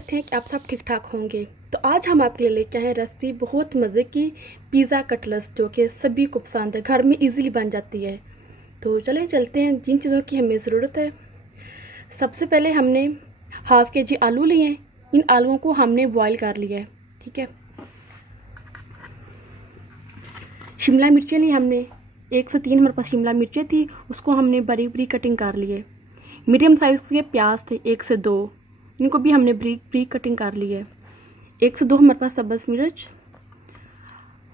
करते हैं कि आप सब ठीक ठाक होंगे। तो आज हम आपके लिए लेके आए हैं रेसिपी बहुत मज़े की पिज़्ज़ा कटलेट्स, जो कि सभी को पसंद है, घर में इजीली बन जाती है। तो चलें चलते हैं जिन चीज़ों की हमें ज़रूरत है। सबसे पहले हमने हाफ़ के जी आलू लिए हैं। इन आलूओं को हमने बॉईल कर लिया है, ठीक है। शिमला मिर्चें ली हमने, 1 से 3 हमारे पास शिमला मिर्चें थी, उसको हमने बारीक बारीक कटिंग कर लिए। मीडियम साइज़ के प्याज थे 1 से 2, इनको भी हमने बारीक बारीक कटिंग कर ली है। 1 से 2 हमारे पास सब्ज़ मिर्च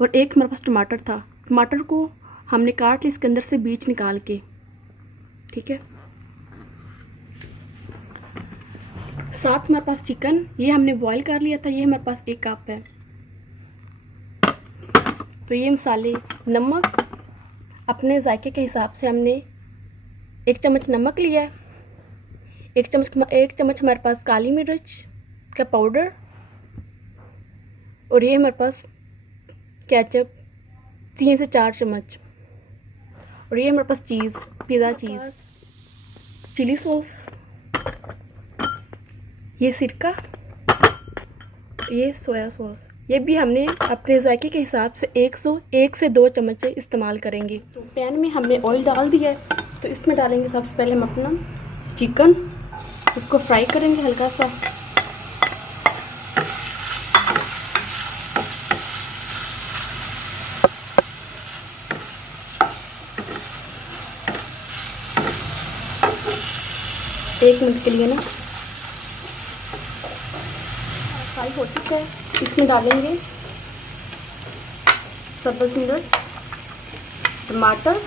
और 1 हमारे पास टमाटर था। टमाटर को हमने काट लिया इसके अंदर से बीज निकाल के, ठीक है। साथ हमारे पास चिकन, ये हमने बॉईल कर लिया था, ये हमारे पास 1 कप है। तो ये मसाले, नमक अपने जायके के हिसाब से हमने 1 चम्मच नमक लिया है। 1 चम्मच हमारे पास काली मिर्च का पाउडर, और ये हमारे पास केचप 3 से 4 चम्मच, और ये हमारे पास चीज़, पिज़्ज़ा चीज़, चिली सॉस, ये सिरका, ये सोया सॉस। ये भी हमने अपने जायके के हिसाब से 1 से 2 चम्मच इस्तेमाल करेंगे। तो पैन में हमने ऑयल डाल दिया है, तो इसमें डालेंगे सबसे पहले हम अपना चिकन, इसको फ्राई करेंगे हल्का सा। एक मिनट के लिए ना फ्राई हो चुका है। इसमें डालेंगे सब्ज़ मिर्च, टमाटर,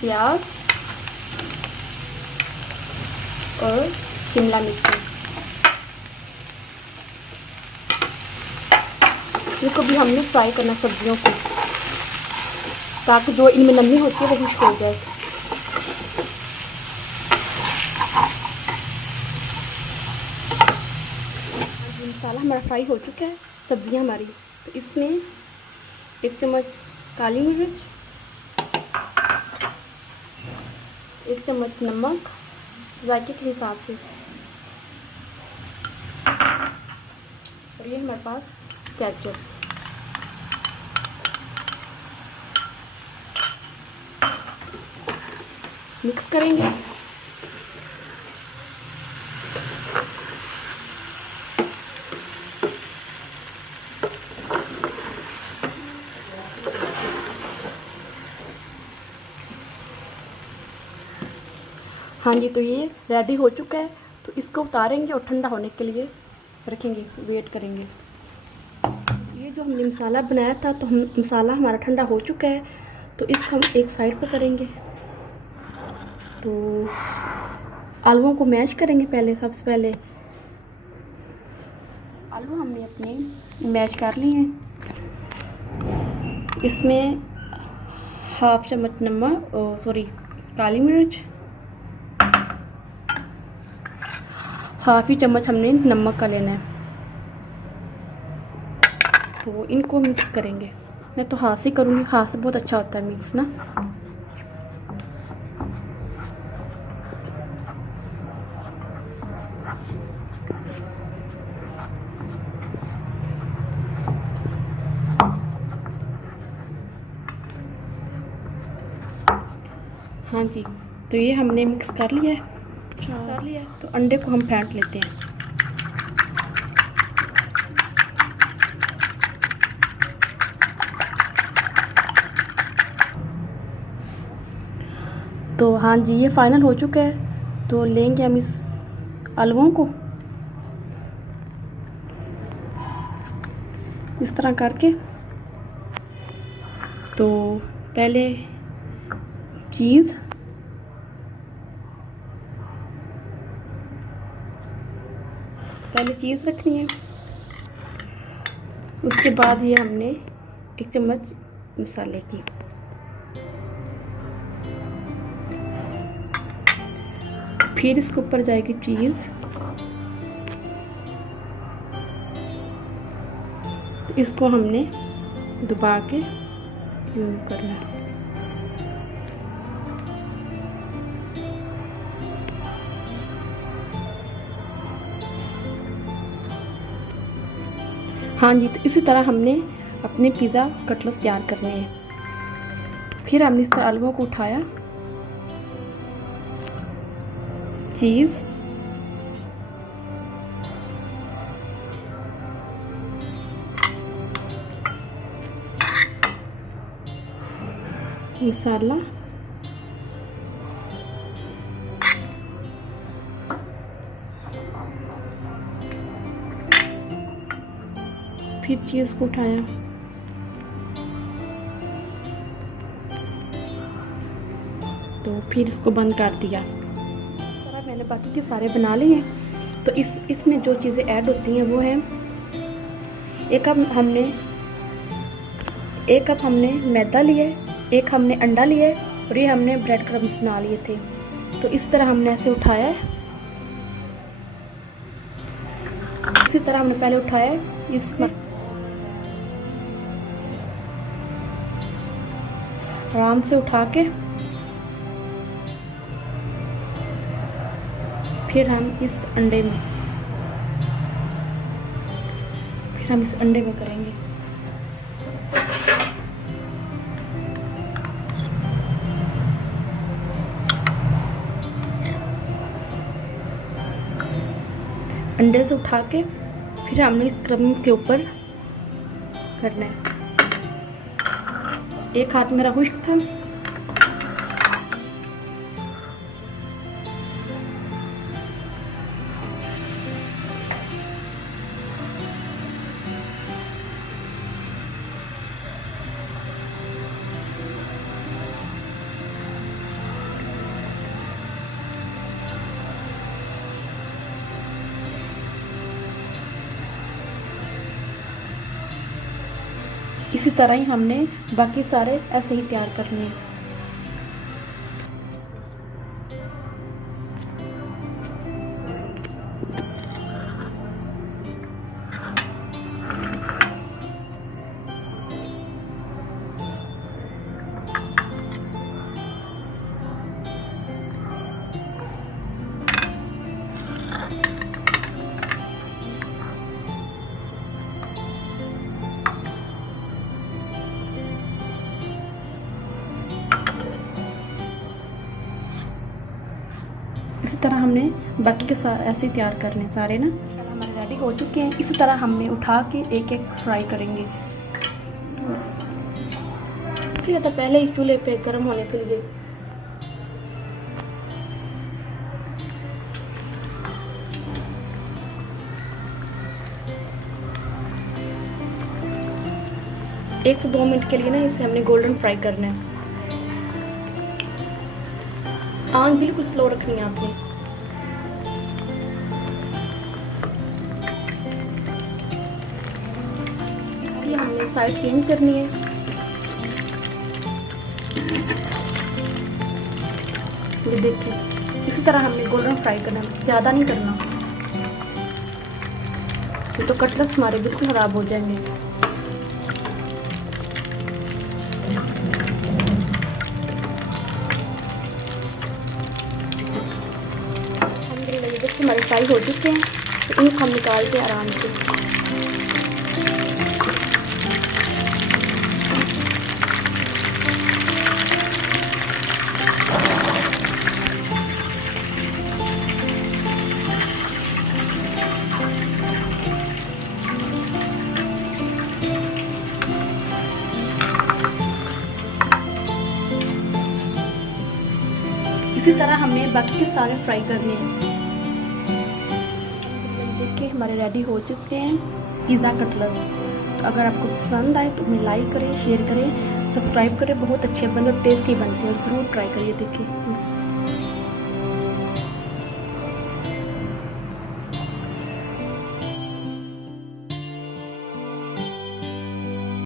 प्याज और शिमला मिर्च। इनको भी हमने फ्राई करना सब्जियों को, ताकि जो इनमें नमी होती है वो खुश्क हो जाए। मसाला हमारा फ्राई हो चुका है, सब्जियां हमारी। तो इसमें 1 चम्मच काली मिर्च, 1 चम्मच नमक जायके के हिसाब से, और ये हमारे पास केचप। मिक्स करेंगे। हाँ जी, तो ये रेडी हो चुका है। तो इसको उतारेंगे और ठंडा होने के लिए रखेंगे, वेट करेंगे। ये जो हमने मसाला बनाया था, तो मसाला हमारा ठंडा हो चुका है, तो इसको हम एक साइड पर करेंगे। तो आलूओं को मैश करेंगे पहले। सबसे पहले आलू हमने अपने मैश कर लिए हैं। इसमें हाफ चम्मच काली मिर्च, हाफ ही चम्मच हमने नमक का लेना है। तो इनको मिक्स करेंगे। मैं तो हाथ से करूँगी, हाथ से बहुत अच्छा होता है मिक्स ना। हाँ जी, तो ये हमने मिक्स कर लिया है। तो अंडे को हम फेंट लेते हैं। तो हाँ जी, ये फाइनल हो चुका है। तो लेंगे हम इस आलूओं को इस तरह करके। तो पहले चीज़ रखनी है। उसके बाद ये हमने 1 चम्मच मसाले की, फिर इसके ऊपर जाएगी चीज़। इसको हमने दबा के यूज करना है। हाँ जी, तो इसी तरह हमने अपने पिज़्ज़ा कटलेट तैयार करने हैं। फिर हमने इस तरह आलुओं को उठाया, चीज़, मसाला, फिर चीज़ को उठाया, तो फिर इसको बंद कर दिया। सारा मैंने बाकी के सारे बना लिए हैं। तो इसमें जो चीज़ें ऐड होती हैं वो है एक कप हमने मैदा लिया है, एक हमने अंडा लिया है और ये हमने ब्रेड क्रम्स बना लिए थे। तो इस तरह हमने ऐसे उठाया है, इसी तरह हमने पहले उठाया है, इसमें आराम से उठा के फिर हम इस अंडे में करेंगे। अंडे से उठा के फिर हमने इस क्रम्स के ऊपर करना है। एक हाथ मेरा खुश्क था, इसी तरह ही हमने बाकी सारे ऐसे ही तैयार करने हैं। इसी तरह हमने बाकी के ऐसे तैयार करने सारे ना। हमारे रेडी हो चुके हैं। इसी तरह हमने उठा के एक एक फ्राई करेंगे। फिर तो पहले ही चूल्हे पे गर्म होने के लिए एक से 2 मिनट के लिए ना इसे हमने गोल्डन फ्राई करना है। आंच बिल्कुल स्लो रखनी है आपने। इसकी हमने साइड चेंज करनी है। ये देखिए, इसी तरह हमने गोल्डन फ्राई करना है, ज़्यादा नहीं करना, ये तो कटलेट्स हमारे बिल्कुल ख़राब हो जाएंगे। देखिए हमारे फ्राई हो चुके हैं, तो इनको हम निकालते हैं आराम से। इसी तरह हमने बाकी के सारे फ्राई करने हैं। देखिए हमारे रेडी हो चुके हैं पिज़्ज़ा कटलेट्स। तो अगर आपको पसंद आए तो हमें लाइक करें, शेयर करें, सब्सक्राइब करें। बहुत अच्छे बनते और टेस्टी बनते हैं और ज़रूर ट्राई करिए। देखिए